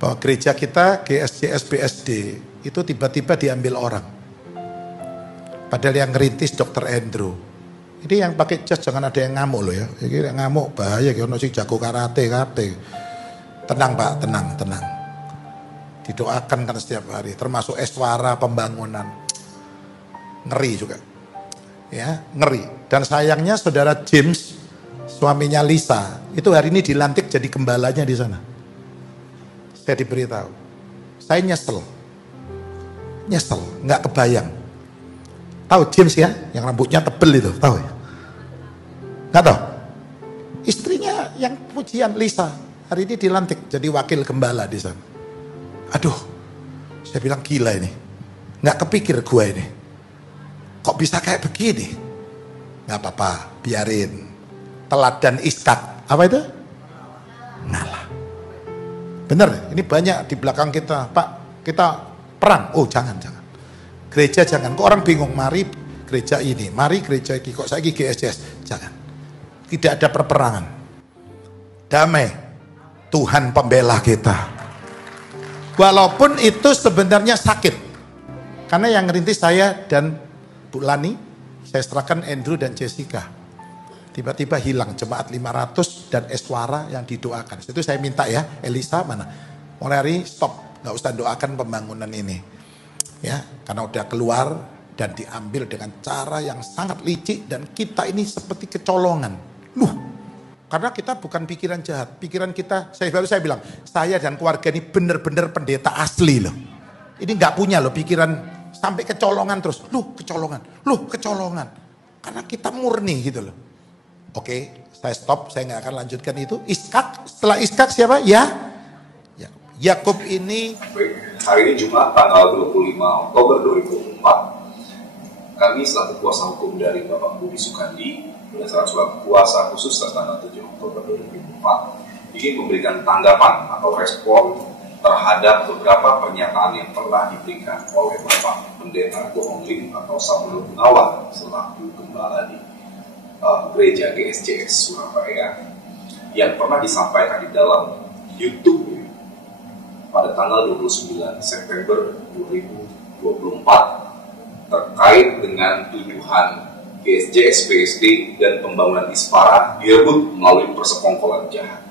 bahwa gereja kita GSJS BSD itu tiba-tiba diambil orang. Padahal yang ngerintis Dr. Andrew. Ini yang pakai jas jangan ada yang ngamuk loh ya. Ini ngamuk bahaya, kalau sih jago karate. Tenang Pak, tenang. Didoakan kan setiap hari, termasuk Eswara pembangunan. Ngeri juga. Ya, ngeri. Dan sayangnya saudara James, suaminya Lisa, itu hari ini dilantik jadi gembalanya di sana. Saya diberitahu. Saya nyesel, nggak kebayang. Tahu James ya, yang rambutnya tebel itu, tahu ya? Nggak tahu? Istrinya yang pujian Lisa, hari ini dilantik jadi wakil gembala di sana. Aduh, saya bilang gila ini, nggak kepikir gue ini. Kok bisa kayak begini? Nggak apa-apa, biarin. Teladan Iskak, apa itu? Ngalah. Bener, ini banyak di belakang kita, Pak, kita perang. Oh jangan. Gereja jangan, kok orang bingung, mari gereja ini, mari gereja ini, kok saya GSJS, jangan. Tidak ada perperangan. Damai, Tuhan pembela kita. Walaupun itu sebenarnya sakit. Karena yang ngerintis saya dan Bu Lani, saya serahkan Andrew dan Jessica. Tiba-tiba hilang jemaat 500 dan Eswara yang didoakan. Itu saya minta ya, Elisa mana? Mulai hari stop, nggak usah doakan pembangunan ini. Ya, karena udah keluar dan diambil dengan cara yang sangat licik dan kita ini seperti kecolongan. Karena kita bukan pikiran jahat, pikiran kita, saya bilang, saya dan keluarga ini benar-benar pendeta asli loh. Ini nggak punya loh pikiran sampai kecolongan terus, kecolongan. Karena kita murni gitu loh. Oke, saya stop, saya nggak akan lanjutkan itu. Iskak, setelah Iskak siapa? Yakub ini. Hari ini Jumat tanggal 25 Oktober 2004. Kami selaku kuasa hukum dari Bapak Budi Sukandi berdasarkan surat kuasa khusus tanggal 7 Oktober 2004 ingin memberikan tanggapan atau respon terhadap beberapa pernyataan yang pernah diberikan oleh Bapak Pendeta Gohong Lim atau Samuel Gunawan selaku gembala di Gereja GSJS Surabaya yang pernah disampaikan di dalam YouTube pada tanggal 29 September 2024 terkait dengan tuduhan GSJS BSD dan pembangunan Ispara direbut melalui persekongkolan jahat,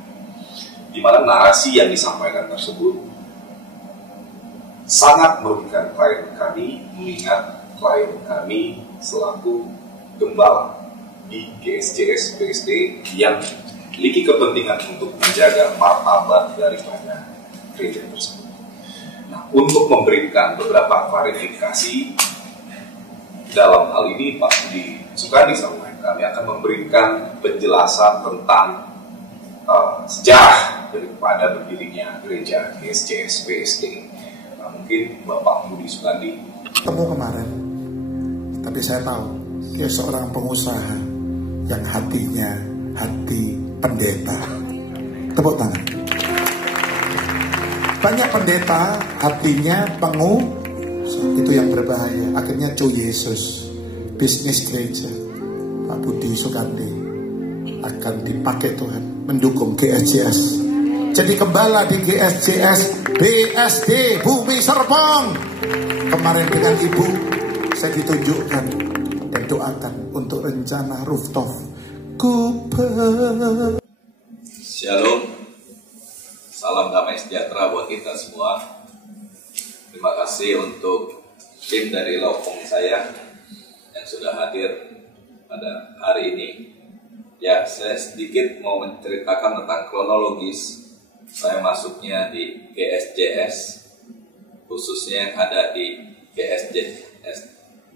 di mana narasi yang disampaikan tersebut sangat merugikan klien kami, mengingat klien kami selaku gembala di GSJS BSD yang memiliki kepentingan untuk menjaga martabat daripada gereja tersebut. Nah, untuk memberikan beberapa klarifikasi dalam hal ini, Pak Budi Sukandi kami akan memberikan penjelasan tentang sejarah daripada berdirinya gereja GSJS BSD. Nah, mungkin Bapak Budi Sukandi. Ketemu kemarin, tapi saya tahu dia seorang pengusaha yang hatinya hati pendeta. Tepuk tangan. Banyak pendeta hatinya itu yang berbahaya. Akhirnya Yesus, bisnis gereja, Pak Budi Sukandi akan dipakai Tuhan mendukung GSJS. Jadi gembala di GSJS BSD Bumi Serpong. Kemarin dengan Ibu saya ditunjukkan dan doakan untuk rencana rooftop. Shalom. Salam damai sejahtera buat kita semua. Terima kasih untuk tim dari Lopong saya yang sudah hadir pada hari ini. Ya, saya sedikit mau menceritakan tentang kronologis saya masuknya di GSJS, khususnya yang ada di GSJS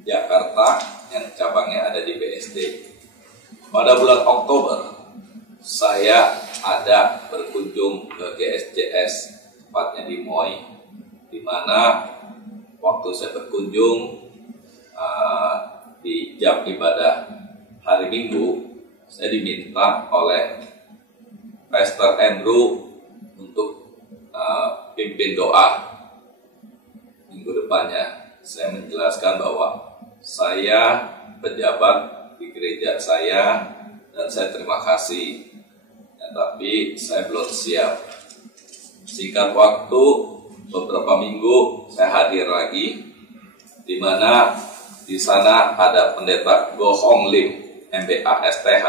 Jakarta, yang cabangnya ada di BSD. Pada bulan Oktober, saya ada berkunjung ke GSJS, tepatnya di Moi, di mana waktu saya berkunjung di jam ibadah hari Minggu, saya diminta oleh Pastor Andrew untuk pimpin doa. Minggu depannya saya menjelaskan bahwa saya pejabat di gereja saya dan saya terima kasih, tapi saya belum siap. singkat waktu beberapa minggu saya hadir lagi, di mana di sana ada pendeta Go Hong Lim, MBA STH,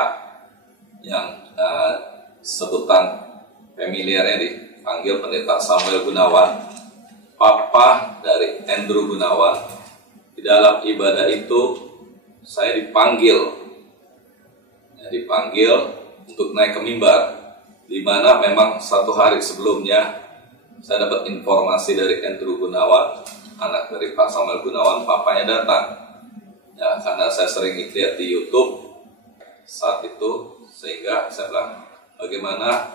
yang sebutan familiarnya dipanggil pendeta Samuel Gunawan, papa dari Andrew Gunawan. Di dalam ibadah itu saya dipanggil untuk naik ke mimbar, di mana memang satu hari sebelumnya saya dapat informasi dari Andrew Gunawan, anak dari Pak Samuel Gunawan, papanya datang. Ya, karena saya sering lihat di YouTube saat itu, sehingga saya bilang, bagaimana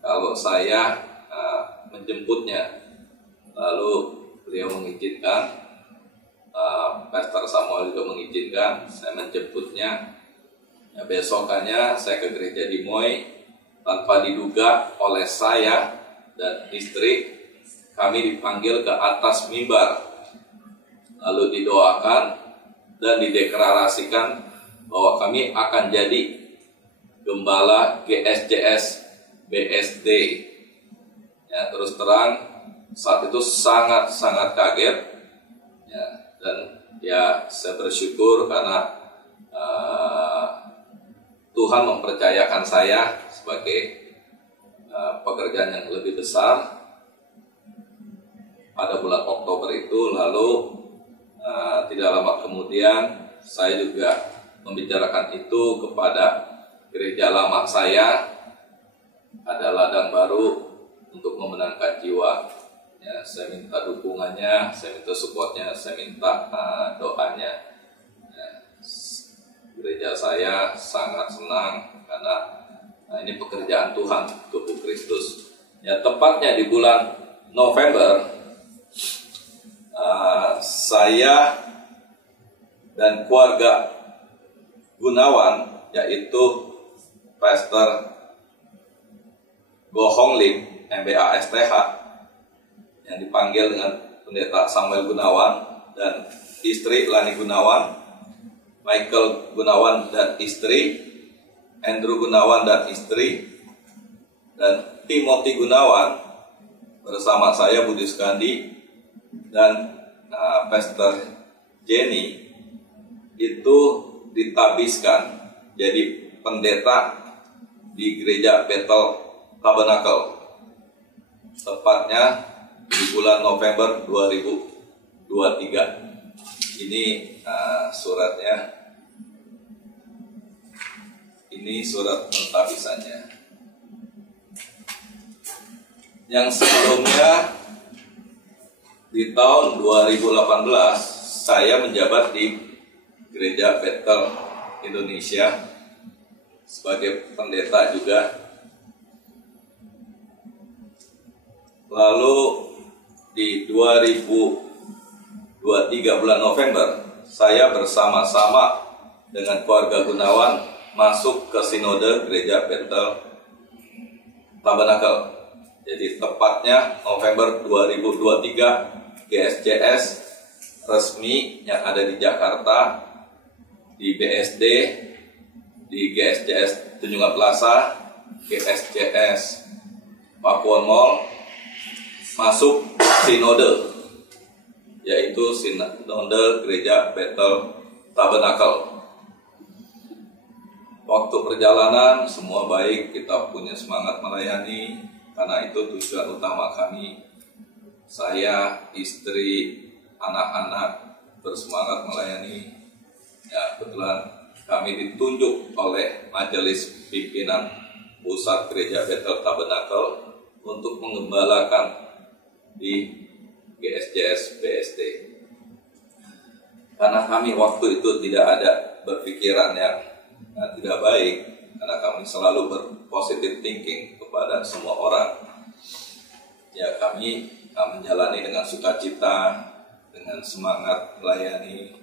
kalau saya menjemputnya? Lalu beliau mengizinkan, Pastor Samuel juga mengizinkan saya menjemputnya. Ya, besokannya saya ke gereja di Moi, tanpa diduga oleh saya dan istri, kami dipanggil ke atas mimbar, lalu didoakan dan dideklarasikan bahwa kami akan jadi gembala GSJS BSD. Ya, terus terang saat itu sangat kaget, ya, dan ya saya bersyukur karena Tuhan mempercayakan saya sebagai pekerjaan yang lebih besar pada bulan Oktober itu. Lalu tidak lama kemudian saya juga membicarakan itu kepada gereja lama saya, ada ladang baru untuk memenangkan jiwa. Ya, saya minta dukungannya, saya minta supportnya, saya minta doanya. Gereja saya sangat senang karena ini pekerjaan Tuhan, tubuh Kristus. Ya, tepatnya di bulan November, saya dan keluarga Gunawan, yaitu Pastor Go Hong Lim, MBA STH, yang dipanggil dengan pendeta Samuel Gunawan, dan istri Lani Gunawan, Michael Gunawan dan istri, Andrew Gunawan dan istri, dan Timothy Gunawan bersama saya, Budi Sukandi, dan Pastor Jenny itu ditabiskan jadi pendeta di gereja Bethel Tabernacle, tepatnya di bulan November 2023. Ini suratnya. Ini surat pentabisannya. Yang sebelumnya di tahun 2018 saya menjabat di Gereja Bethel Indonesia sebagai pendeta juga. Lalu di 2023 bulan November saya bersama-sama dengan keluarga Gunawan masuk ke sinode Gereja Bethel Tabernacle. Jadi tepatnya November 2023, GSJS resmi yang ada di Jakarta, di BSD, di GSJS Tunjungan Plaza, GSJS Pakuwon Mall, masuk sinode, yaitu sinode Gereja Bethel Tabernacle. Waktu perjalanan semua baik, kita punya semangat melayani, karena itu tujuan utama kami. Saya, istri, anak-anak bersemangat melayani. Ya, kebetulan kami ditunjuk oleh Majelis Pimpinan Pusat Gereja Bethel Tabernacle untuk menggembalakan di GSJS BSD. Karena kami waktu itu tidak ada berpikiran yang tidak baik, karena kami selalu berpositive thinking kepada semua orang. Ya, kami menjalani dengan sukacita, dengan semangat melayani,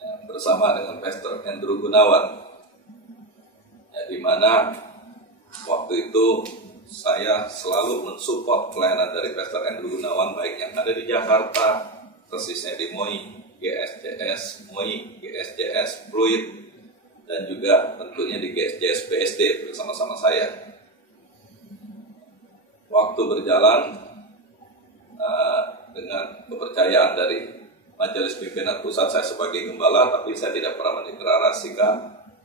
ya, bersama dengan Pastor Andrew Gunawan, ya, di mana waktu itu saya selalu mensupport pelayanan dari Pastor Andrew Gunawan, baik yang ada di Jakarta, persisnya di Moi, GSJS Moi, GSJS Fluid, dan juga tentunya di GSJS BSD bersama-sama saya. waktu berjalan dengan kepercayaan dari Majelis Pimpinan Pusat saya sebagai gembala, tapi saya tidak pernah mendeklarasikan.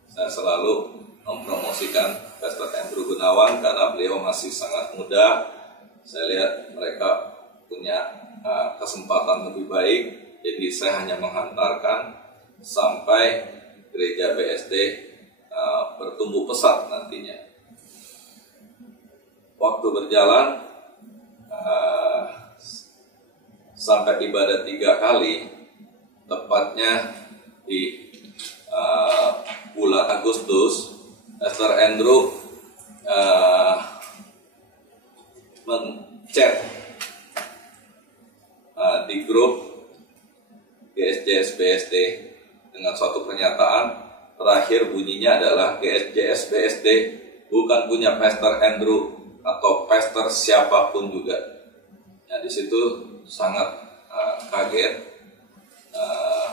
Saya selalu mempromosikan Pastor Andrew Gunawan karena beliau masih sangat muda. Saya lihat mereka punya kesempatan lebih baik, jadi saya hanya menghantarkan sampai gereja BSD bertumbuh pesat nantinya. Waktu berjalan sampai ibadah 3 kali, tepatnya di bulan Agustus, Pastor Andrew men-chat di grup GSJS BSD dengan suatu pernyataan. Terakhir bunyinya adalah GSJS BSD bukan punya Pastor Andrew atau pastor siapapun juga. Nah, di situ sangat kaget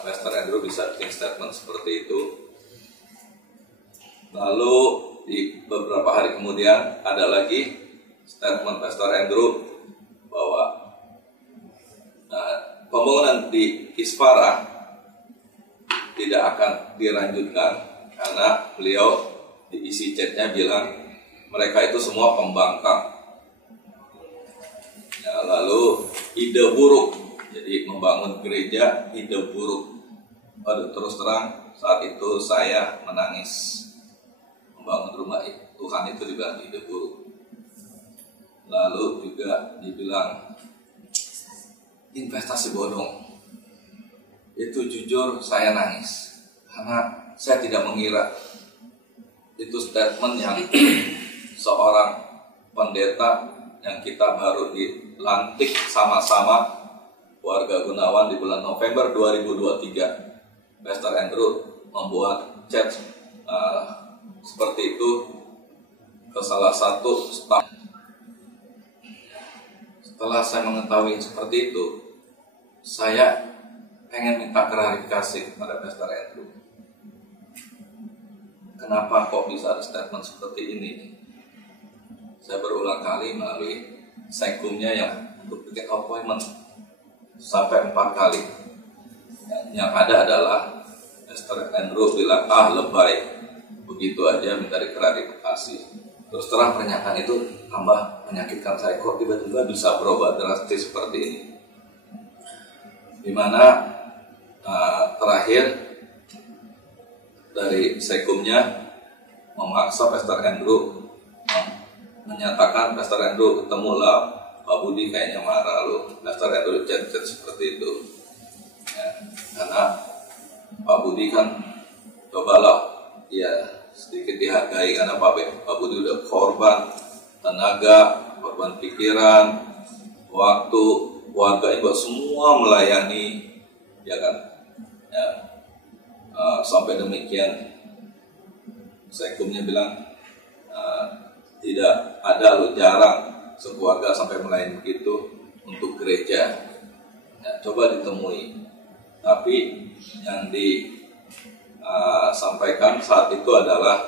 Pastor Andrew bisa bikin statement seperti itu. Lalu di beberapa hari kemudian ada lagi statement Pastor Andrew bahwa pembangunan di Isfara tidak akan dilanjutkan karena beliau di isi chatnya bilang mereka itu semua pembangkang. Ya, lalu ide buruk, jadi membangun gereja ide buruk. Waduh, terus terang saat itu saya menangis. Membangun rumah Tuhan itu dibilang ide buruk. Lalu juga dibilang investasi bodong. Itu jujur saya nangis karena saya tidak mengira itu statement yang seorang pendeta yang kita baru dilantik sama-sama warga Gunawan di bulan November 2023. Pastor Andrew membuat chat seperti itu ke salah satu staf. Setelah saya mengetahui seperti itu, saya pengen minta klarifikasi kepada Pastor Andrew. Kenapa kok bisa ada statement seperti ini? Saya berulang kali melalui sekumnya yang untuk bikin appointment sampai 4 kali. Yang ada adalah Pastor Andrew bilang lebay, begitu aja minta diklarifikasi. Terus terang pernyataan itu tambah menyakitkan saya, kok tiba-tiba bisa berubah drastis seperti ini. Dimana terakhir dari sekumnya memaksa Pastor Andrew menyatakan Pastor Andrew ketemulah Pak Budi kayaknya marah lu. Pastor Andrew chat seperti itu ya, karena Pak Budi kan cobalah ya sedikit dihargai karena Pak Budi udah korban tenaga, korban pikiran, waktu, warga ibu semua melayani ya kan ya, sampai demikian sekumnya bilang tidak ada, lu jarang sekeluarga sampai melayani begitu untuk gereja. Ya, coba ditemui. Tapi yang disampaikan saat itu adalah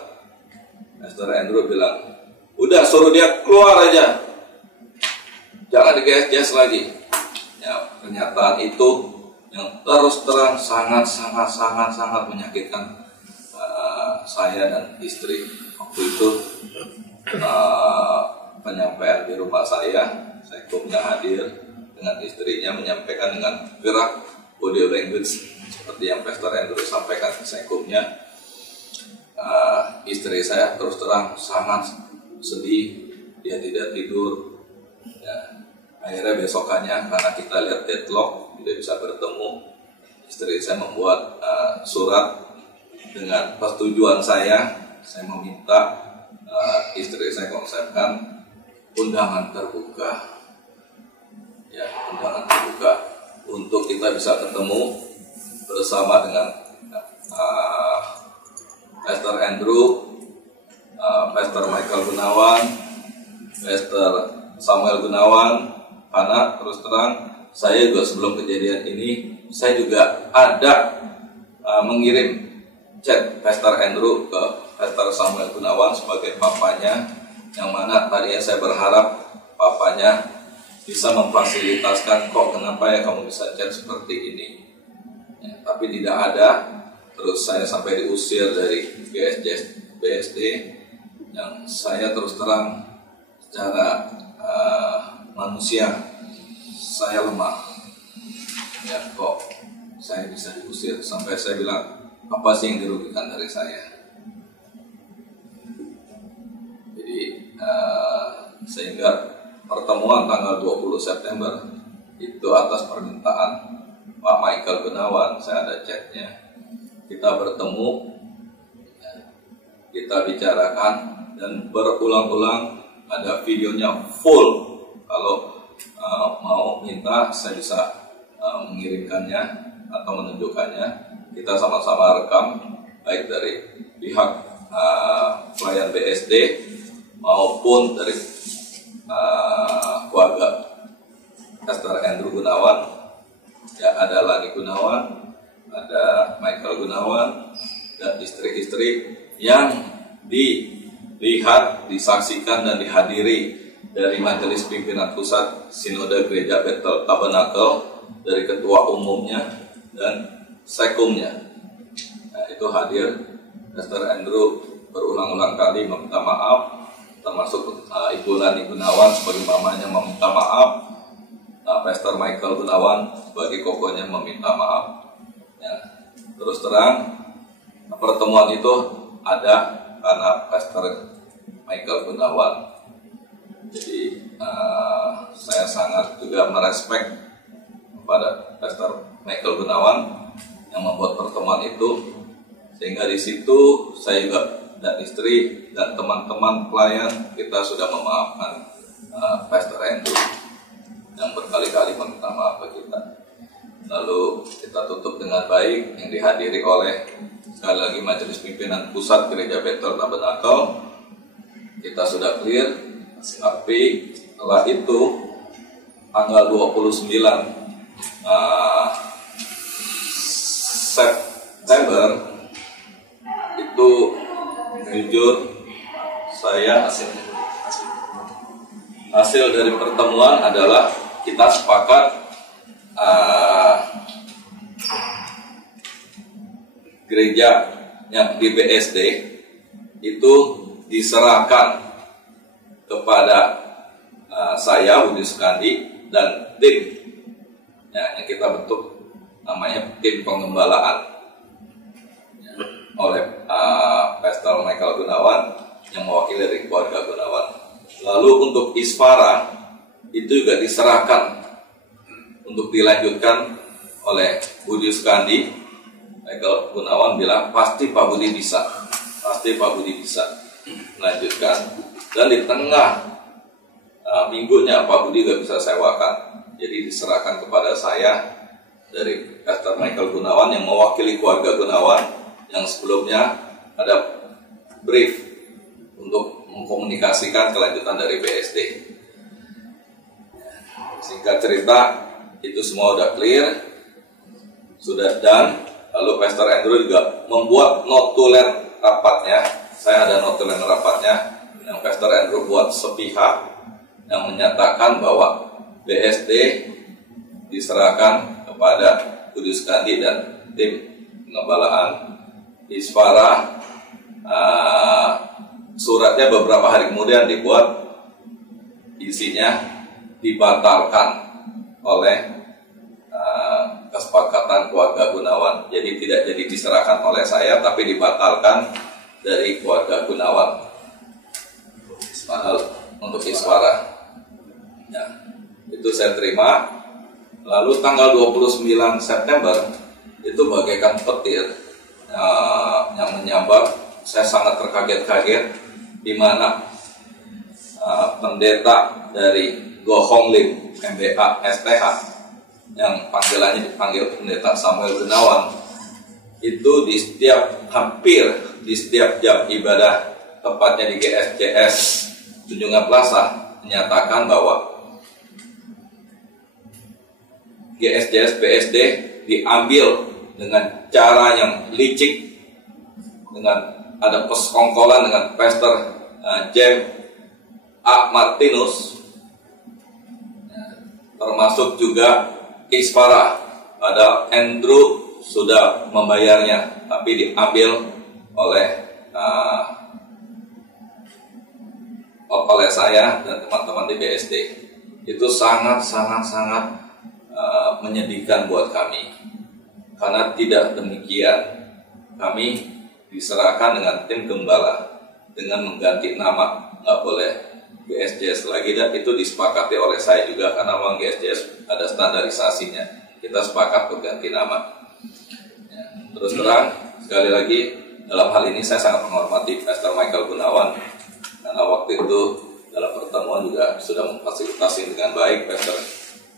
Pastor Andrew bilang, udah suruh dia keluar aja, jangan diges-ges lagi. Ya, pernyataan itu yang terus terang sangat menyakitkan saya dan istri. Waktu itu penyampaian di rumah saya kumnya hadir dengan istrinya menyampaikan dengan gerak body language seperti yang Pastor Andrew sampaikan ke sekumnya. Istri saya terus terang sangat sedih, dia tidak tidur ya. Akhirnya besokannya karena kita lihat deadlock tidak bisa bertemu, istri saya membuat surat dengan persetujuan saya meminta istri saya konsepkan undangan terbuka ya, undangan terbuka untuk kita bisa ketemu bersama dengan Pastor Andrew, Pastor Michael Gunawan, Pastor Samuel Gunawan. Karena terus terang saya juga sebelum kejadian ini saya juga ada mengirim chat Pastor Andrew ke Pastor Samuel Gunawan sebagai papanya, yang mana tadinya saya berharap papanya bisa memfasilitaskan, kok kenapa ya kamu bisa chat seperti ini. Ya, tapi tidak ada, terus saya sampai diusir dari GSJS BSD, yang saya terus terang secara manusia saya lemah. Ya kok saya bisa diusir, sampai saya bilang apa sih yang dirugikan dari saya. Jadi sehingga pertemuan tanggal 20 September itu atas permintaan Pak Michael Gunawan, saya ada chatnya, kita bertemu, kita bicarakan, dan berulang-ulang, ada videonya full. Kalau mau minta saya bisa mengirimkannya atau menunjukkannya. Kita sama-sama rekam, baik dari pihak pelayan BSD maupun dari keluarga Pastor Andrew Gunawan. Ya, ada Lani Gunawan, ada Michael Gunawan, dan istri-istri yang dilihat, disaksikan, dan dihadiri dari Majelis Pimpinan Pusat Sinode Gereja Bethel Tabernakel, dari ketua umumnya dan sekumnya. Nah, itu hadir. Pastor Andrew berulang-ulang kali meminta maaf, termasuk Ibu Lani Gunawan sebagai mamanya meminta maaf, Pastor Michael Gunawan sebagai kokonya meminta maaf. Ya, terus terang, pertemuan itu ada karena Pastor Michael Gunawan. Jadi saya sangat juga merespek kepada Pastor Michael Gunawan yang membuat pertemuan itu, sehingga di situ saya juga dan istri dan teman-teman pelayan kita sudah memaafkan Pastor Andrew yang berkali-kali meminta maaf ke kita. Lalu kita tutup dengan baik, yang dihadiri oleh sekali lagi Majelis Pimpinan Pusat Gereja Bethel Tabernakel. Kita sudah clear, tapi setelah itu tanggal 29 September itu jujur saya hasil dari pertemuan adalah kita sepakat gereja yang di BSD itu diserahkan kepada saya, Budi Sukandi, dan tim yang kita bentuk namanya tim pengembalaan oleh Pastor Michael Gunawan yang mewakili dari keluarga Gunawan. Lalu untuk Isfara itu juga diserahkan untuk dilanjutkan oleh Budi Sukandi. Michael Gunawan bilang pasti Pak Budi bisa, melanjutkan. Dan di tengah minggunya Pak Budi gak bisa sewakan, jadi diserahkan kepada saya dari Pastor Michael Gunawan yang mewakili keluarga Gunawan, yang sebelumnya ada brief untuk mengkomunikasikan kelanjutan dari BSD. Singkat cerita, itu semua udah clear, sudah done. Lalu Pastor Andrew juga membuat notulen rapatnya. Saya ada notulen rapatnya yang Pastor Andrew buat sepihak, yang menyatakan bahwa BSD diserahkan kepada Budi Sukandi dan tim pengembalaan Isfara. Suratnya beberapa hari kemudian dibuat, isinya dibatalkan oleh kesepakatan keluarga Gunawan. Jadi tidak jadi diserahkan oleh saya, tapi dibatalkan dari keluarga Gunawan untuk Isfara. Ya, itu saya terima. Lalu tanggal 29 September itu bagaikan petir yang menyambar. Saya sangat terkaget-kaget, di mana pendeta dari Go Hong Lim MBA STH yang panggilannya dipanggil pendeta Samuel Gunawan, itu hampir di setiap jam ibadah, tepatnya di GSJS Tunjungan Plaza, menyatakan bahwa GSJS BSD diambil dengan cara yang licik, dengan ada persekongkolan dengan Pastor James A. Martinus termasuk juga Isfara. Padahal Andrew sudah membayarnya, tapi diambil oleh saya dan teman-teman di BSD. Itu sangat menyedihkan buat kami, karena tidak demikian kami diserahkan dengan tim gembala dengan mengganti nama, nggak boleh GSJS lagi, dan itu disepakati oleh saya juga karena memang GSJS ada standarisasinya. Kita sepakat berganti nama. Ya, terus terang sekali lagi dalam hal ini saya sangat menghormati Pastor Michael Gunawan, karena waktu itu dalam pertemuan juga sudah memfasilitasi dengan baik. Pastor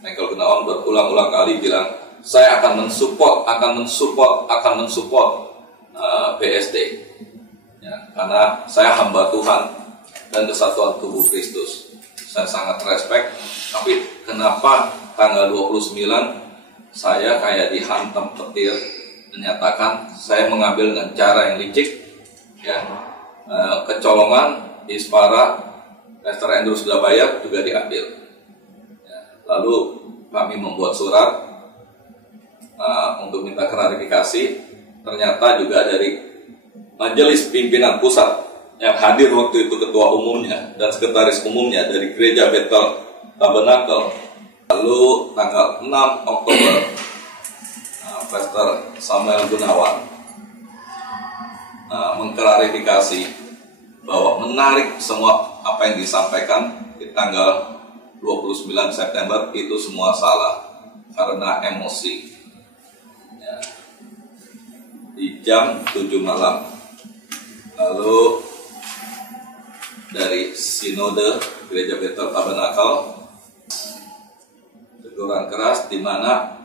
Michael Gunawan berulang-ulang kali bilang, saya akan mensupport BSD, ya, karena saya hamba Tuhan dan kesatuan tubuh Kristus. Saya sangat respect, tapi kenapa tanggal 29 saya kayak dihantam petir, menyatakan saya mengambil dengan cara yang licik, ya, kecolongan, Isfara, Pastor Andrew sudah bayar juga diambil. Lalu kami membuat surat untuk minta klarifikasi. Ternyata juga dari majelis pimpinan pusat yang hadir waktu itu, ketua umumnya dan sekretaris umumnya dari Gereja Bethel Tabernakel. Lalu tanggal 6 Oktober Pastor Samuel Gunawan mengklarifikasi bahwa menarik semua apa yang disampaikan di tanggal 29 September itu semua salah karena emosi, ya, di jam 7 malam. Lalu dari Sinode Gereja Bethel Tabernakel teguran keras, di mana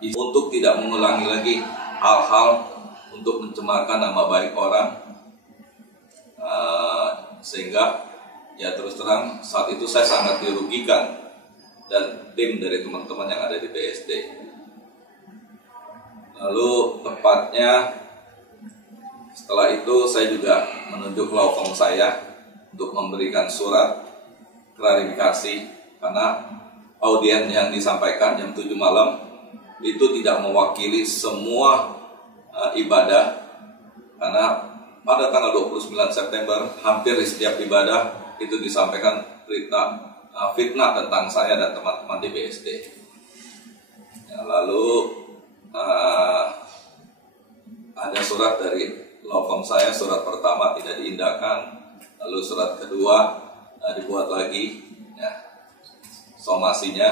untuk tidak mengulangi lagi hal-hal untuk mencemarkan nama baik orang, sehingga ya terus terang saat itu saya sangat dirugikan dan tim dari teman-teman yang ada di BSD. Lalu tepatnya setelah itu saya juga menunjuk law firm saya untuk memberikan surat klarifikasi, karena audien yang disampaikan jam 7 malam itu tidak mewakili semua ibadah, karena pada tanggal 29 September hampir di setiap ibadah itu disampaikan berita fitnah tentang saya dan teman-teman di BSD. Ya, lalu ada surat dari law firm saya, surat pertama tidak diindahkan, lalu surat kedua dibuat lagi, ya, somasinya,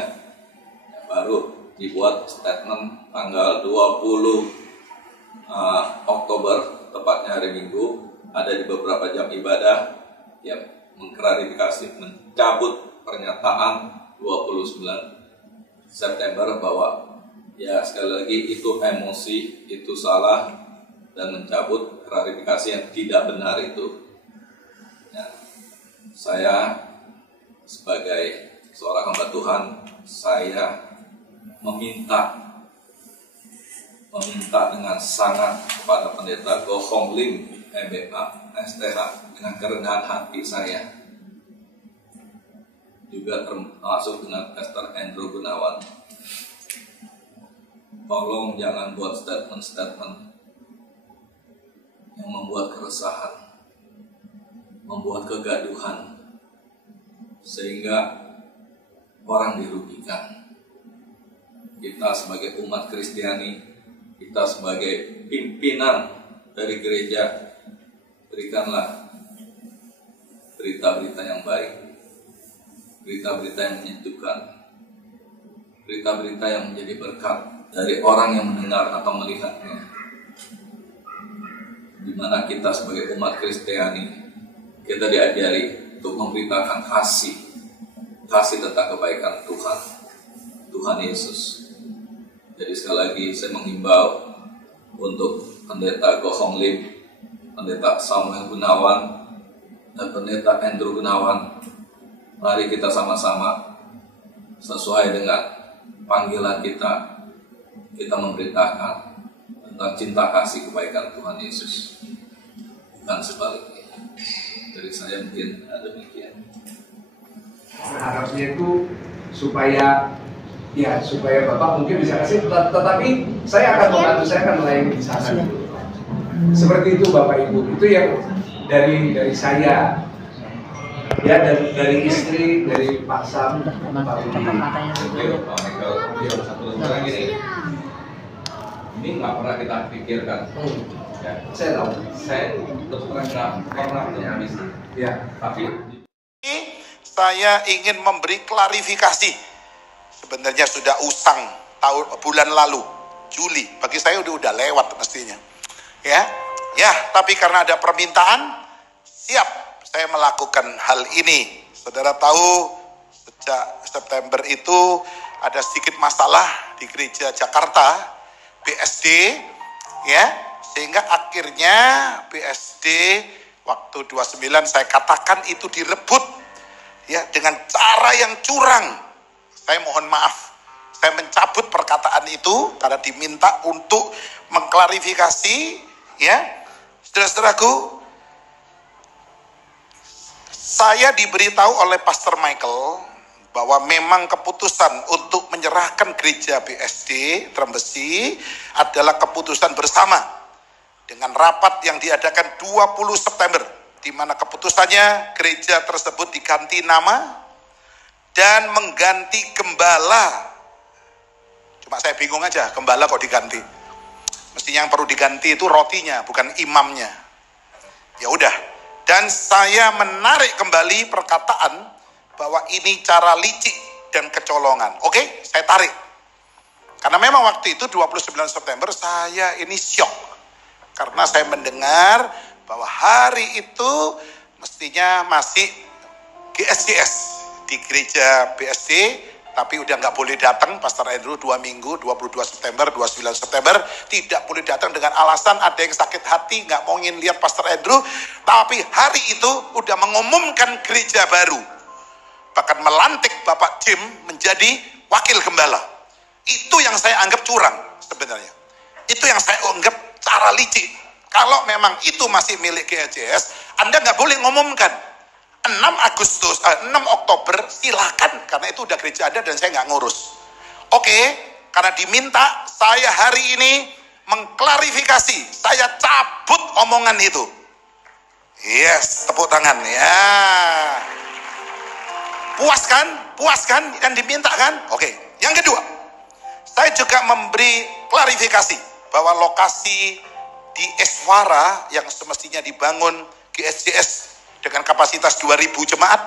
ya, baru dibuat statement tanggal 20 Oktober, tepatnya hari Minggu, ada di beberapa jam ibadah yang mengklarifikasi, mencabut pernyataan 29 September bahwa ya sekali lagi itu emosi, itu salah, dan mencabut klarifikasi yang tidak benar itu. Ya, saya sebagai seorang hamba Tuhan, saya meminta dengan sangat kepada pendeta Go Hong Lim MBA STH dengan kerendahan hati saya, juga termasuk dengan Pastor Andrew Gunawan, tolong jangan buat statement-statement yang membuat keresahan, membuat kegaduhan, sehingga orang dirugikan. Kita sebagai umat Kristiani, kita sebagai pimpinan dari gereja, berikanlah berita-berita yang baik, berita-berita yang menyejukkan, berita-berita yang menjadi berkat dari orang yang mendengar atau melihatnya. Di mana kita sebagai umat Kristiani, kita diajari untuk memberitakan kasih tentang kebaikan Tuhan Yesus. Jadi sekali lagi saya menghimbau untuk pendeta Go Hong Lim, pendeta Samuel Gunawan, dan pendeta Andrew Gunawan, mari kita sama-sama sesuai dengan panggilan kita memberitakan tentang cinta kasih kebaikan Tuhan Yesus, bukan sebaliknya. Dari saya mungkin demikian. Berharapnya itu supaya Bapak mungkin bisa kasih, tetapi saya akan membantu, saya akan melayani di sana dulu. Seperti itu Bapak Ibu, itu yang dari saya, ya, dari istri, dari Pak Sam, Pak Budi. Satu lagi nih, ini nggak pernah kita pikirkan. Ya. Saya tahu. Saya terus terang nggak pernah punya misi. Ya. Tapi saya ingin memberi klarifikasi. Sebenarnya sudah usang bulan lalu, Juli. Bagi saya udah lewat mestinya. Ya, tapi karena ada permintaan, siap saya melakukan hal ini. Saudara tahu sejak September itu ada sedikit masalah di gereja Jakarta, BSD, ya, sehingga akhirnya BSD waktu 29 saya katakan itu direbut, ya, dengan cara yang curang. Saya mohon maaf, saya mencabut perkataan itu karena diminta untuk mengklarifikasi, ya, saudara-saudaraku. Saya diberitahu oleh Pastor Michael bahwa memang keputusan untuk menyerahkan gereja BSD Trembesi adalah keputusan bersama dengan rapat yang diadakan 20 September, di mana keputusannya gereja tersebut diganti nama dan mengganti gembala. Cuma saya bingung aja, gembala kok diganti. Mestinya yang perlu diganti itu rotinya, bukan imamnya. Ya udah. Dan saya menarik kembali perkataan bahwa ini cara licik dan kecolongan. Oke, saya tarik. Karena memang waktu itu 29 September saya ini syok. Karena saya mendengar bahwa hari itu mestinya masih GSJS di gereja BSD, tapi udah nggak boleh datang. Pastor Andrew 2 minggu, 22 September, 29 September, tidak boleh datang dengan alasan ada yang sakit hati, nggak mau ingin lihat Pastor Andrew. Tapi hari itu udah mengumumkan gereja baru, bahkan melantik Bapak Jim menjadi wakil gembala. Itu yang saya anggap curang sebenarnya. Itu yang saya anggap cara licik. Kalau memang itu masih milik GSJS, Anda nggak boleh ngumumkan. 6 Oktober silakan, karena itu udah gereja ada dan saya nggak ngurus. Oke, karena diminta, saya hari ini mengklarifikasi, saya cabut omongan itu. Yes, tepuk tangan ya. Puas kan diminta kan? Oke. Yang kedua, saya juga memberi klarifikasi bahwa lokasi di Eswara yang semestinya dibangun GSJS dengan kapasitas 2.000 jemaat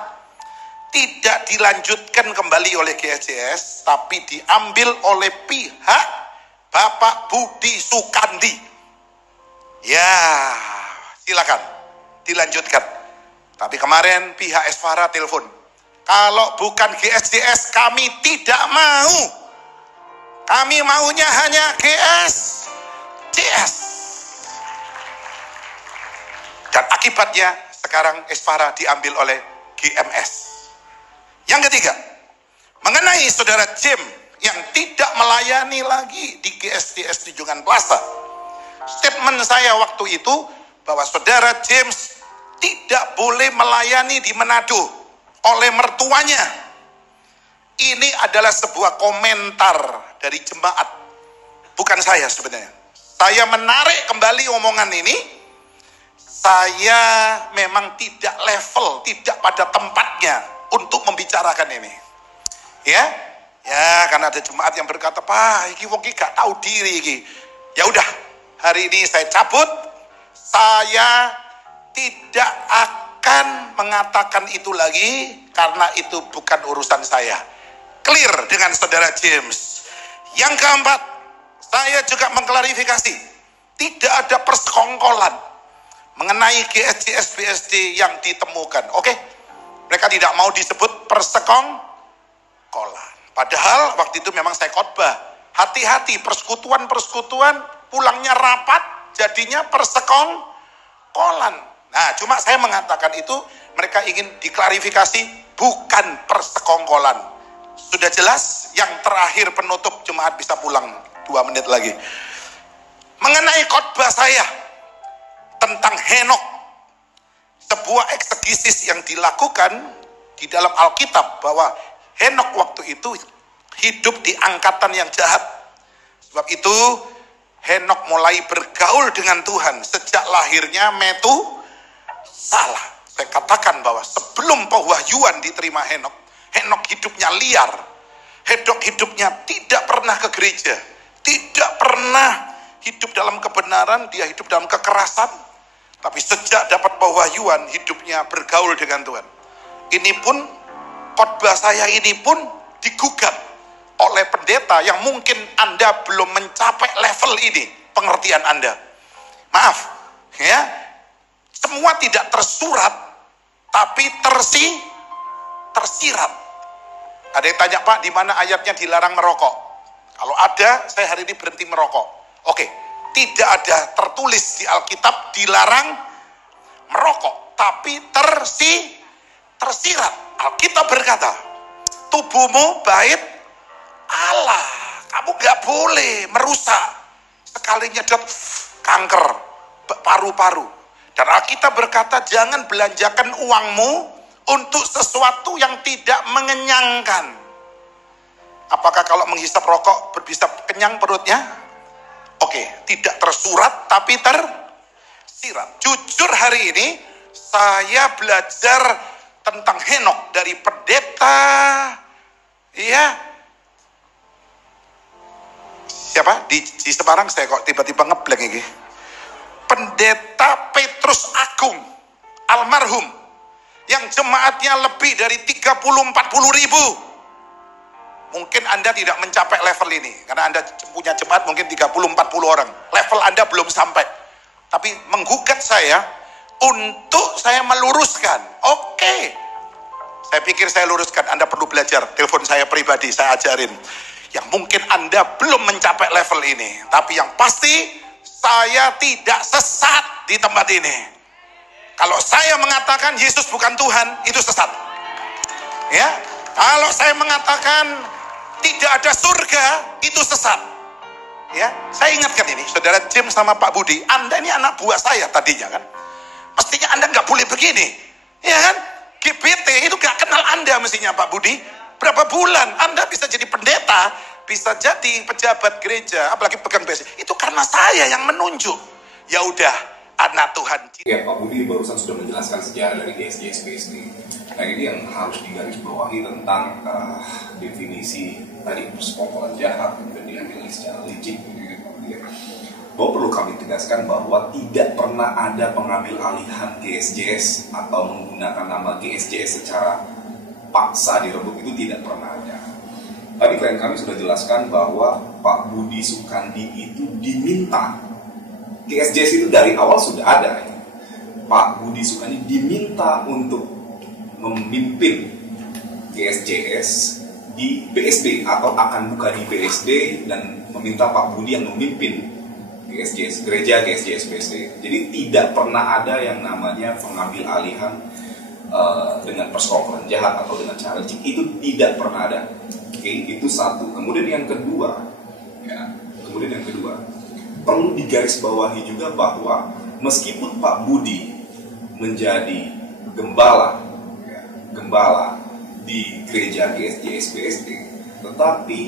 tidak dilanjutkan kembali oleh GSJS, tapi diambil oleh pihak Bapak Budi Sukandi. Ya, silakan dilanjutkan. Tapi kemarin pihak Eswara telepon, kalau bukan GSJS kami tidak mau. Kami maunya hanya GSJS. Dan akibatnya sekarang Eswara diambil oleh GMS. Yang ketiga, mengenai saudara Jim yang tidak melayani lagi di GSJS Tunjungan Plaza. Statement saya waktu itu bahwa saudara James tidak boleh melayani di Manado oleh mertuanya. Ini adalah sebuah komentar dari jemaat, bukan saya sebenarnya. Saya menarik kembali omongan ini. Saya memang tidak level, tidak pada tempatnya untuk membicarakan ini. Ya, karena ada jemaat yang berkata, "Pak, iki wong iki gak tahu diri iki." Ya udah, hari ini saya cabut. Saya tidak akan mengatakan itu lagi karena itu bukan urusan saya. Clear dengan saudara James. Yang keempat, saya juga mengklarifikasi, tidak ada persekongkolan mengenai GSJS BSD yang ditemukan. Oke, mereka tidak mau disebut persekongkolan. Padahal waktu itu memang saya khotbah, hati-hati persekutuan pulangnya rapat, jadinya persekongkolan. Nah, cuma saya mengatakan itu mereka ingin diklarifikasi, bukan persekongkolan. Sudah jelas? Yang terakhir penutup, jemaat bisa pulang 2 menit lagi. Mengenai khotbah saya tentang Henok, sebuah eksegesis yang dilakukan di dalam Alkitab bahwa Henok waktu itu hidup di angkatan yang jahat. Sebab itu Henok mulai bergaul dengan Tuhan sejak lahirnya salah. Saya katakan bahwa sebelum pewahyuan diterima Henok, Henok hidupnya liar. Henok hidupnya tidak pernah ke gereja, tidak pernah hidup dalam kebenaran, dia hidup dalam kekerasan. Tapi sejak dapat pewahyuan, hidupnya bergaul dengan Tuhan. Ini pun, khotbah saya ini pun digugat oleh pendeta yang mungkin Anda belum mencapai level ini, pengertian Anda. Maaf, ya, semua tidak tersurat, tapi tersirat. Ada yang tanya, Pak, di mana ayatnya dilarang merokok? Kalau ada, saya hari ini berhenti merokok. Oke, tidak ada tertulis di Alkitab dilarang merokok, tapi tersirat. Alkitab berkata, tubuhmu bait Allah, kamu gak boleh merusak. Sekali nyedot kanker paru-paru. Dan Alkitab berkata, jangan belanjakan uangmu untuk sesuatu yang tidak mengenyangkan. Apakah kalau menghisap rokok bisa kenyang perutnya? Oke, tidak tersurat tapi tersirat. Jujur hari ini saya belajar tentang Henok dari pendeta, ya, siapa di Semarang, saya kok tiba-tiba ngeblank ini. Pendeta Petrus Agung almarhum yang jemaatnya lebih dari 30-40 ribu. Mungkin Anda tidak mencapai level ini karena Anda punya jemaat mungkin 30-40 orang. Level Anda belum sampai. Tapi menggugat saya untuk saya meluruskan. Oke. Saya pikir saya luruskan, Anda perlu belajar. Telepon saya pribadi, saya ajarin. Yang mungkin Anda belum mencapai level ini. Tapi yang pasti saya tidak sesat di tempat ini. Kalau saya mengatakan Yesus bukan Tuhan, itu sesat. Ya. Kalau saya mengatakan tidak ada surga, itu sesat. Ya, saya ingatkan ini, saudara Jim sama Pak Budi, Anda ini anak buah saya tadinya kan. Mestinya Anda nggak boleh begini, ya kan? GBT itu nggak kenal Anda mestinya Pak Budi. Berapa bulan Anda bisa jadi pendeta, bisa jadi pejabat gereja, apalagi pegang BSI. Itu karena saya yang menunjuk. Ya udah, anak Tuhan. Ya, Pak Budi barusan sudah menjelaskan sejarah dari GSJS-BSD. Nah, ini yang harus digarisbawahi tentang definisi tadi persekongkolan jahat dan diambil secara legit. Bahwa perlu kami tegaskan bahwa tidak pernah ada pengambil alihan GSJS atau menggunakan nama GSJS secara paksa direbut, itu tidak pernah ada. Tadi klien kami sudah jelaskan bahwa Pak Budi Sukandi itu diminta. GSJS itu dari awal sudah ada. Pak Budi Sukandi diminta untuk memimpin GSJS di BSD atau akan buka di BSD dan meminta Pak Budi yang memimpin GSJS, gereja GSJS BSD. Jadi tidak pernah ada yang namanya pengambil alihan dengan persekongkolan jahat atau dengan cara licik, itu tidak pernah ada. Oke, itu satu. Kemudian yang kedua, perlu digarisbawahi juga bahwa meskipun Pak Budi menjadi gembala di gereja GSJS BSD, tetapi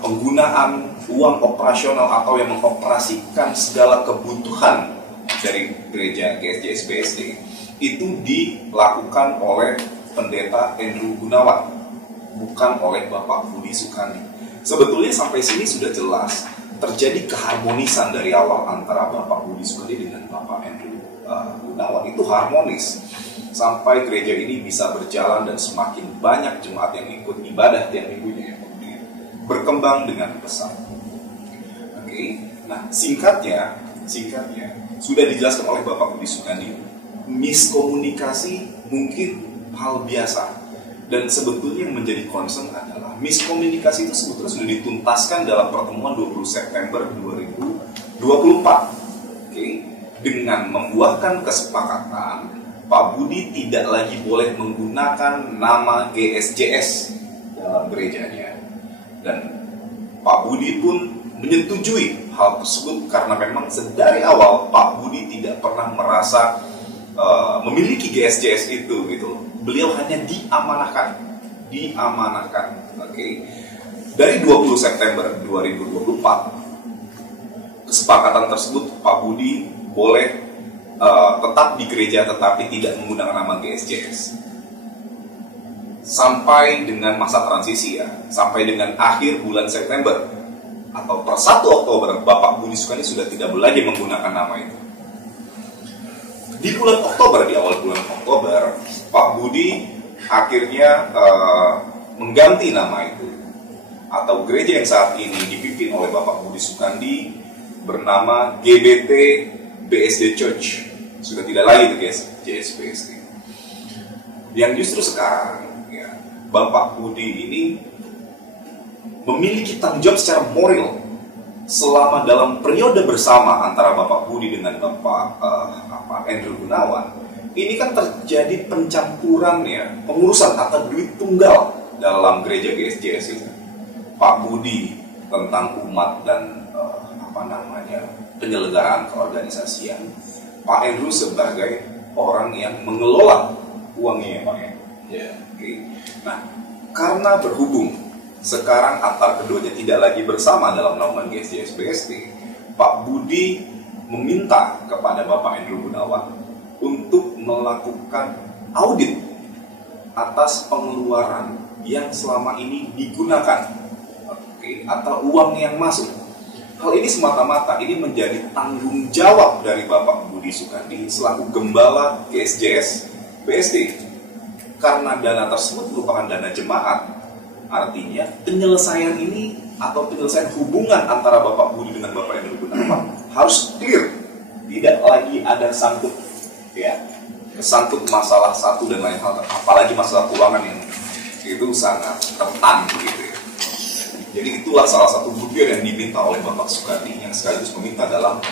penggunaan uang operasional atau yang mengoperasikan segala kebutuhan dari gereja GSJS BSD itu dilakukan oleh pendeta Andrew Gunawan, bukan oleh Bapak Budi Sukandi. Sebetulnya sampai sini sudah jelas terjadi keharmonisan dari awal antara Bapak Budi Sukandi dengan Bapak Andrew Gunawan. Itu harmonis sampai gereja ini bisa berjalan dan semakin banyak jemaat yang ikut ibadah tiap minggunya, berkembang dengan pesat. Oke, nah singkatnya sudah dijelaskan oleh Bapak Budi Sukandi, miskomunikasi mungkin hal biasa, dan sebetulnya yang menjadi concern adalah miskomunikasi itu sebetulnya sudah dituntaskan dalam pertemuan 20 September 2024. Oke, dengan membuahkan kesepakatan Pak Budi tidak lagi boleh menggunakan nama GSJS dalam gerejanya, dan Pak Budi pun menyetujui hal tersebut karena memang sedari awal Pak Budi tidak pernah merasa memiliki GSJS itu gitu. Beliau hanya diamanahkan. Oke. Dari 20 September 2024, kesepakatan tersebut Pak Budi boleh tetap di gereja tetapi tidak menggunakan nama GSJS. Sampai dengan masa transisi ya, sampai dengan akhir bulan September atau per 1 Oktober, Bapak Budi Sukandi sudah tidak lagi menggunakan nama itu. Di bulan Oktober, di awal bulan Oktober, Pak Budi akhirnya mengganti nama itu, atau gereja yang saat ini dipimpin oleh Bapak Budi Sukandi bernama GBT BSD Church. Sudah tidak lagi itu GSBSD. Yang justru sekarang ya, Bapak Budi ini memiliki tanggung jawab secara moral selama dalam periode bersama antara Bapak Budi dengan Bapak Andrew Gunawan. Ini kan terjadi pencampuran ya, pengurusan atau duit tunggal dalam gereja GSJS itu. Pak Budi tentang umat dan penyelenggaraan keorganisasian, Pak Andrew sebagai orang yang mengelola uangnya ya Pak ya. Yeah. Oke. Nah, karena berhubung sekarang antar keduanya tidak lagi bersama dalam naungan GSJS BSD, Pak Budi meminta kepada Bapak Andrew Gunawan untuk melakukan audit atas pengeluaran yang selama ini digunakan, atau uang yang masuk. Hal ini semata-mata ini menjadi tanggung jawab dari Bapak Budi Sukandi selaku gembala GSJS BSD. Karena dana tersebut merupakan dana jemaat, artinya penyelesaian ini atau penyelesaian hubungan antara Bapak Budi dengan Bapak Andrew Gunawan harus clear, tidak lagi ada sangkut ya, kesangkut masalah satu dan lain hal, apalagi masalah keuangan yang itu sangat rentan begitu ya. Jadi itulah salah satu buktian yang diminta oleh Bapak Sukandi yang sekaligus meminta dalam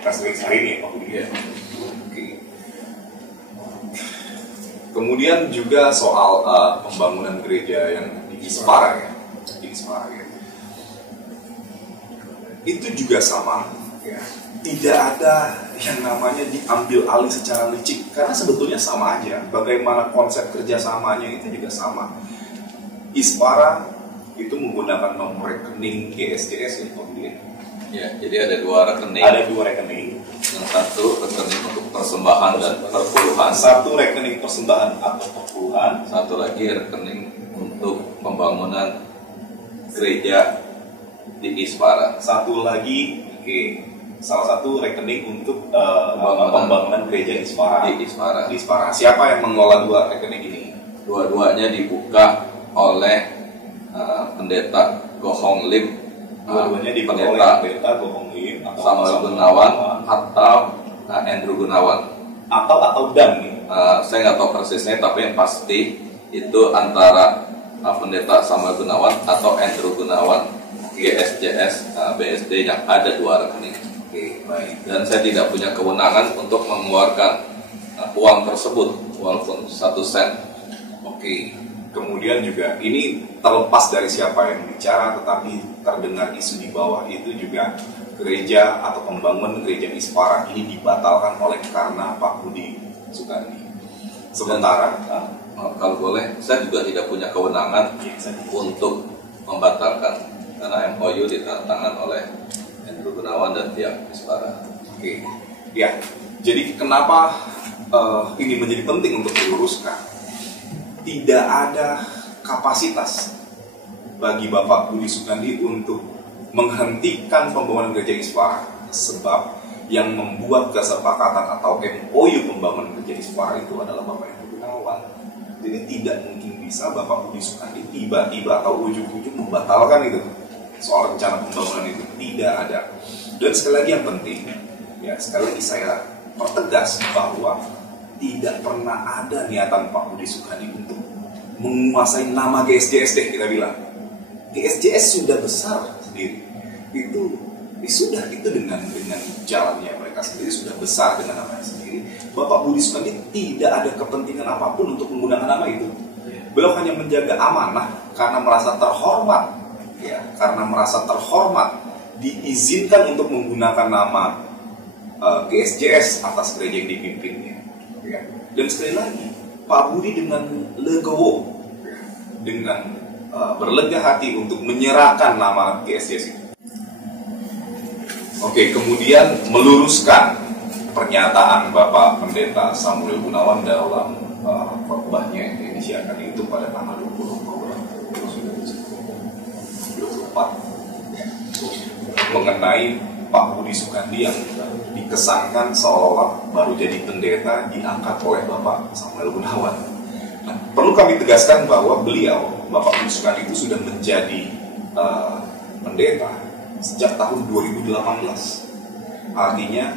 press release hari ini ya Pak Budi. Oke. Kemudian juga soal pembangunan gereja yang di Ispara ya, itu juga sama ya. Tidak ada yang namanya diambil alih secara licik karena sebetulnya sama aja. Bagaimana konsep kerjasamanya itu juga sama. Ispara itu menggunakan nomor rekening GSJS ya Pak Budi. Ya, jadi ada dua rekening. Ada dua rekening. Yang satu rekening untuk persembahan dan perpuluhan. Satu rekening persembahan atau perpuluhan. Satu lagi rekening untuk pembangunan gereja di Ispara. Satu lagi, salah satu rekening untuk pembangunan gereja Ispara. Di Ispara. Di Ispara. Siapa yang mengelola dua rekening ini? Dua-duanya dibuka oleh pendeta Gohong Lim. Dua-duanya dibuka oleh pendeta Gohong Lim atau Samuel Gunawan atau Andrew Gunawan atau Dan nih. Saya nggak tahu persisnya, tapi yang pasti itu antara pendeta Samuel Gunawan atau Andrew Gunawan GSJS BSD yang ada dua rekening. Oke, baik. Dan saya tidak punya kewenangan untuk mengeluarkan uang tersebut walaupun 1 sen. Oke. Kemudian juga ini terlepas dari siapa yang bicara, tetapi terdengar isu di bawah itu juga gereja atau pembangunan gereja Ispara ini dibatalkan oleh karena Pak Budi Sukandi. Sementara kalau boleh, saya juga tidak punya kewenangan untuk membatalkan karena MOU ditandatangani oleh Andrew Gunawan dan pihak Ispara. Oke, ya. Jadi kenapa ini menjadi penting untuk diluruskan? Tidak ada kapasitas bagi Bapak Budi Sukandi untuk menghentikan pembangunan gereja Ispara, sebab yang membuat kesepakatan atau MOU pembangunan gereja Ispara itu adalah Bapak Andrew Gunawan. Jadi tidak mungkin bisa Bapak Budi Sukandi tiba-tiba atau ujung-ujung membatalkan itu soal rencana pembangunan itu, tidak ada. Dan sekali lagi yang penting, ya sekali lagi saya pertegas bahwa tidak pernah ada niatan Pak Budi Sukandi untuk menguasai nama GSJS deh, kita bilang. GSJS sudah besar sendiri. Itu dengan jalannya mereka sendiri sudah besar dengan namanya sendiri. Bapak Budi Sukandi tidak ada kepentingan apapun untuk menggunakan nama itu. Beliau hanya menjaga amanah karena merasa terhormat, ya, karena merasa terhormat diizinkan untuk menggunakan nama GSJS atas gereja yang dipimpinnya. Ya. Dan sekali lagi, Pak Budi dengan legowo, dengan berlega hati untuk menyerahkan nama GSJS itu. Oke, kemudian meluruskan pernyataan Bapak Pendeta Samuel Gunawan dalam khotbahnya yang diinisiakan itu pada tanggal 20 Oktober 2024 mengenai Pak Budi Sukandi yang dikesankan seolah-olah baru jadi pendeta diangkat oleh Bapak Samuel Gunawan. Nah, perlu kami tegaskan bahwa beliau, Bapak Budi Sukandi itu sudah menjadi pendeta sejak tahun 2018. Artinya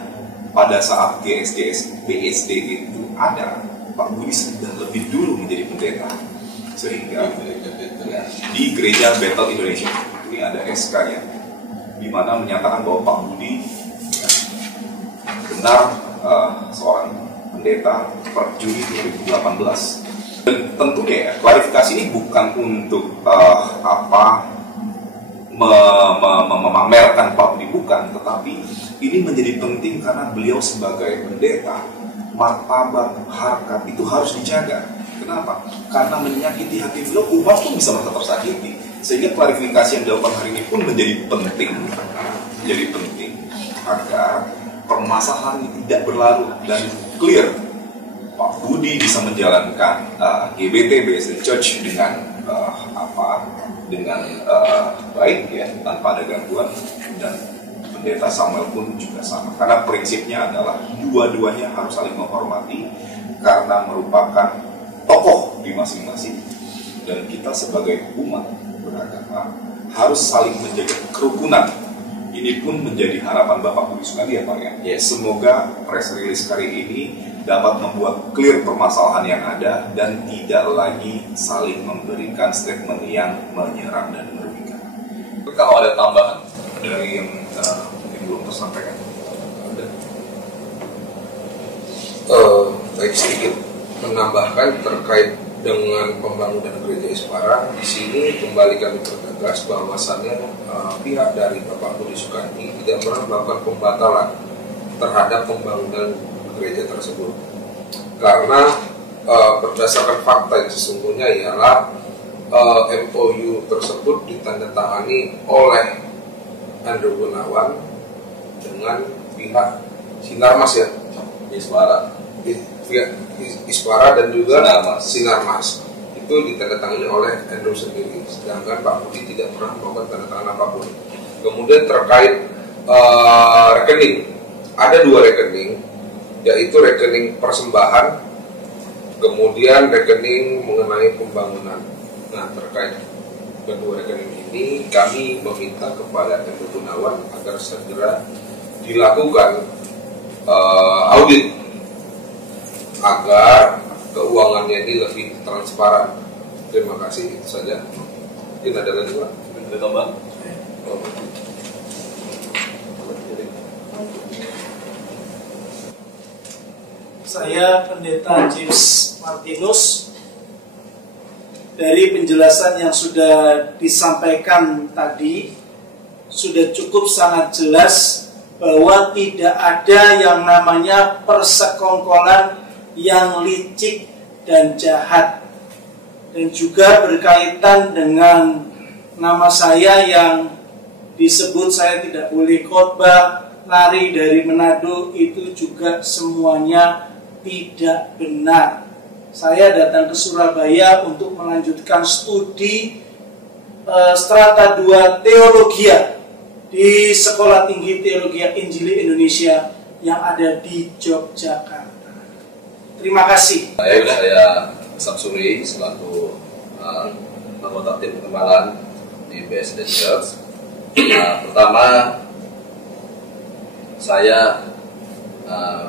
pada saat GSJS BSD itu ada, Pak Budi sudah lebih dulu menjadi pendeta. Sehingga ya, di Gereja Bethel Indonesia ini ada SK-nya, di mana menyatakan bahwa Pak Budi benar seorang pendeta per Juni 2018. Dan tentunya ya, klarifikasi ini bukan untuk memamerkan Pak Budi, bukan, tetapi ini menjadi penting karena beliau sebagai pendeta, martabat, harkat itu harus dijaga. Kenapa? Karena menyakiti hati beliau, umat pun bisa merasa tersakiti. Sehingga klarifikasi yang dilakukan hari ini pun menjadi penting, agar permasalahan ini tidak berlarut dan clear. Pak Budi bisa menjalankan GBT BSD Church dengan baik ya, tanpa ada gangguan, dan pendeta Samuel pun juga sama, karena prinsipnya adalah dua-duanya harus saling menghormati karena merupakan tokoh di masing-masing, dan kita sebagai umat beragama harus saling menjaga kerukunan. Ini pun menjadi harapan Bapak Budi Sukandi ya Pak ya. Yes. Semoga press release kali ini dapat membuat clear permasalahan yang ada dan tidak lagi saling memberikan statement yang menyerang dan merugikan. Kalau ada tambahan dari yang mungkin belum tersampaikan, ada. Baik, sedikit menambahkan terkait dengan pembangunan gereja Ispara. Di sini kembali kami pertegas bahwasannya pihak dari Bapak Budi Sukandi tidak pernah melakukan pembatalan terhadap pembangunan gereja tersebut, karena berdasarkan fakta yang sesungguhnya ialah MOU tersebut ditandatangani oleh Andrew Gunawan dengan pihak Sinarmas ya, Ispara dan juga Sinarmas itu ditandatangani oleh Andrew sendiri, sedangkan Pak Budi tidak pernah melakukan tanda tangan apapun. Kemudian terkait rekening, ada 2 rekening, yaitu rekening persembahan, kemudian rekening mengenai pembangunan. Nah, terkait kedua rekening ini kami meminta kepada Andrew Gunawan agar segera dilakukan audit agar keuangannya ini lebih transparan. Terima kasih, itu saja. Mungkin ada lagi Pak? ada tambah? Saya Pendeta James Martinus. Dari penjelasan yang sudah disampaikan tadi, sudah cukup sangat jelas bahwa tidak ada yang namanya persekongkolan yang licik dan jahat. Dan juga berkaitan dengan nama saya yang disebut saya tidak boleh khotbah, lari dari Manado, itu juga semuanya tidak benar. Saya datang ke Surabaya untuk melanjutkan studi Strata 2 Teologia di Sekolah Tinggi Teologia Injili Indonesia yang ada di Yogyakarta. Terima kasih. Saya Samsuri selaku anggota tim pengembangan di BSD Church. Pertama, saya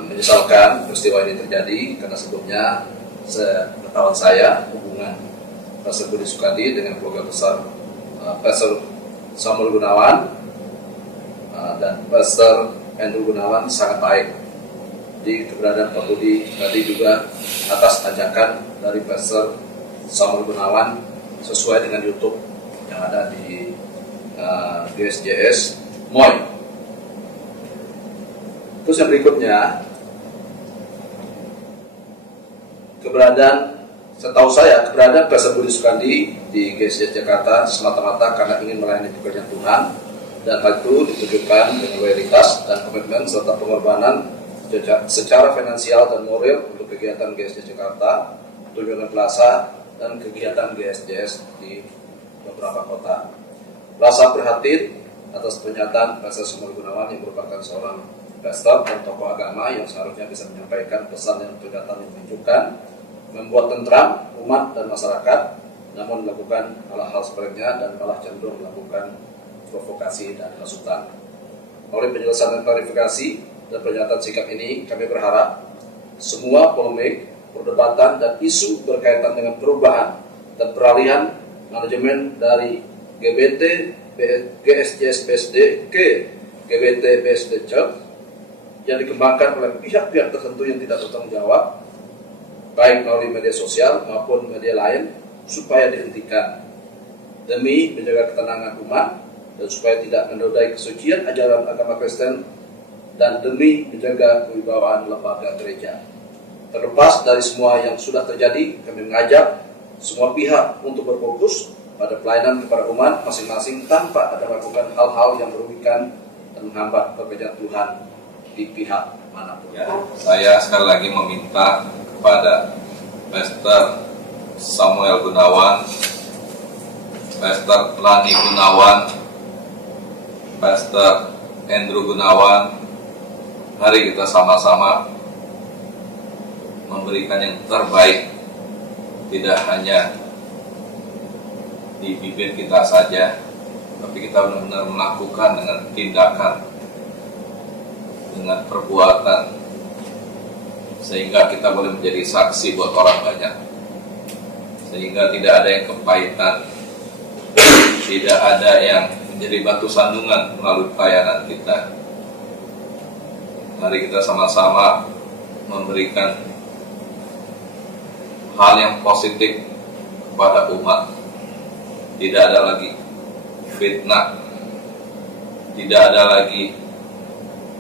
menyesalkan peristiwa ini terjadi karena sebelumnya sepengetahuan saya hubungan Pastor Budi Sukandi dengan keluarga besar Pastor Samuel Gunawan dan Pastor Andrew Gunawan sangat baik. Di keberadaan Pak Budi tadi juga atas ajakan dari Pastor Samuel Gunawan sesuai dengan YouTube yang ada di GSJS Moy. Terus yang berikutnya, keberadaan Setahu saya, keberadaan Pastor Budi Sukandi di GSJS Jakarta semata-mata karena ingin melayani pekerjaan Tuhan, dan hal itu ditujukan dengan loyalitas dan komitmen serta pengorbanan secara finansial dan moral untuk kegiatan GSJS Jakarta, Tunjungan Plaza, dan kegiatan GSJS di beberapa kota. Rasa prihatin atas pernyataan Pastor Samuel Gunawan yang merupakan seorang pastor dan tokoh agama yang seharusnya bisa menyampaikan pesan yang kelihatan menunjukkan, membuat tentram umat dan masyarakat, namun melakukan hal-hal sebaliknya dan malah cenderung melakukan provokasi dan hasutan. Oleh penjelasan dan klarifikasi dan pernyataan sikap ini, kami berharap semua polemik, perdebatan, dan isu berkaitan dengan perubahan dan peralihan manajemen dari GBT GSJS BSD ke GBT BSD Church yang dikembangkan oleh pihak-pihak tertentu yang tidak bertanggung jawab, baik melalui media sosial maupun media lain, supaya dihentikan demi menjaga ketenangan umat dan supaya tidak menodai kesucian ajaran agama Kristen dan demi menjaga kewibawaan lembaga gereja. Terlepas dari semua yang sudah terjadi, kami mengajak semua pihak untuk berfokus pada pelayanan kepada umat masing-masing tanpa ada melakukan hal-hal yang merugikan dan menghambat pekerjaan Tuhan di pihak manapun. Ya, saya sekali lagi meminta kepada Pastor Samuel Gunawan, Pastor Lani Gunawan, Pastor Andrew Gunawan, mari kita sama-sama memberikan yang terbaik, tidak hanya di bibir kita saja, tapi kita benar-benar melakukan dengan tindakan, dengan perbuatan, sehingga kita boleh menjadi saksi buat orang banyak, sehingga tidak ada yang kepahitan, tidak ada yang menjadi batu sandungan melalui pelayanan kita. Mari kita sama-sama memberikan hal yang positif kepada umat. Tidak ada lagi fitnah, tidak ada lagi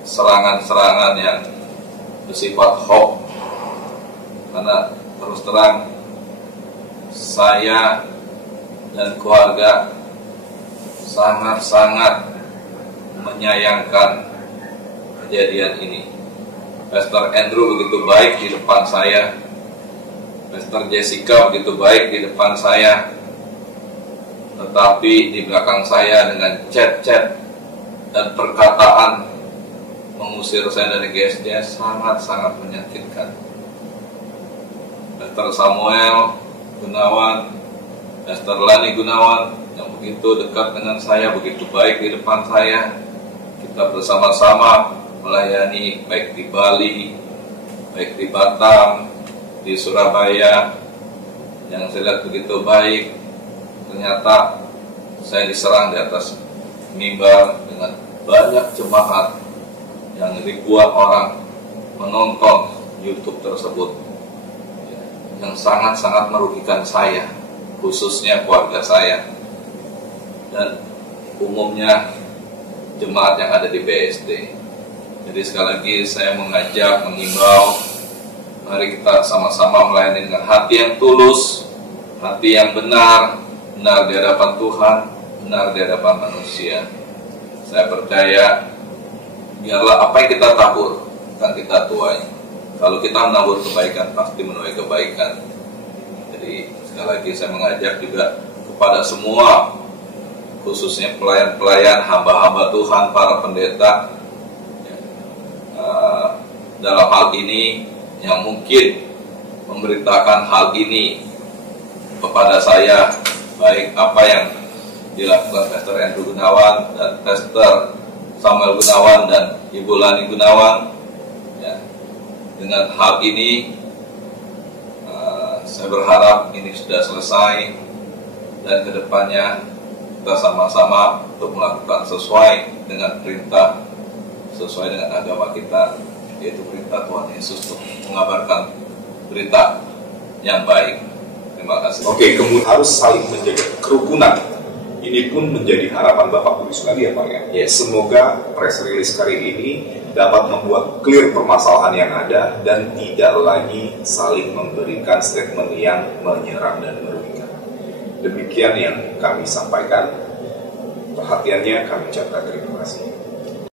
serangan-serangan yang bersifat hoax. Karena terus terang, saya dan keluarga sangat-sangat menyayangkan kejadian ini. Pastor Andrew begitu baik di depan saya, Pastor Jessica begitu baik di depan saya, tetapi di belakang saya dengan chat-chat dan perkataan mengusir saya dari GSJS sangat-sangat menyakitkan. Pastor Samuel Gunawan, Pastor Lani Gunawan yang begitu dekat dengan saya, begitu baik di depan saya, kita bersama-sama melayani baik di Bali, baik di Batam, di Surabaya, yang saya lihat begitu baik. Ternyata saya diserang di atas mimbar dengan banyak jemaat yang ribuan orang menonton YouTube tersebut, yang sangat-sangat merugikan saya, khususnya keluarga saya dan umumnya jemaat yang ada di BSD. Jadi sekali lagi saya mengajak, mengimbau, mari kita sama-sama melayani dengan hati yang tulus, hati yang benar di hadapan Tuhan, benar di hadapan manusia. Saya percaya biarlah apa yang kita tabur akan kita tuai. Kalau kita menabur kebaikan, pasti menuai kebaikan. Jadi sekali lagi saya mengajak juga kepada semua, khususnya pelayan-pelayan, hamba-hamba Tuhan, para pendeta, dalam hal ini yang mungkin memberitakan hal ini kepada saya, baik apa yang dilakukan Pastor Andrew Gunawan dan Pastor Samuel Gunawan dan Ibu Lani Gunawan, ya, dengan hal ini saya berharap ini sudah selesai dan kedepannya kita sama-sama untuk melakukan sesuai dengan perintah, sesuai dengan agama kita, yaitu perintah Tuhan Yesus untuk mengabarkan berita yang baik. Terima kasih. Oke, kemudian harus saling menjaga kerukunan Ini pun menjadi harapan Bapak Budi Sukadi ya Pak ya. Yes. Semoga press release kali ini dapat membuat clear permasalahan yang ada dan tidak lagi saling memberikan statement yang menyerang dan merugikan. Demikian yang kami sampaikan. Perhatiannya kami ucapkan terima kasih.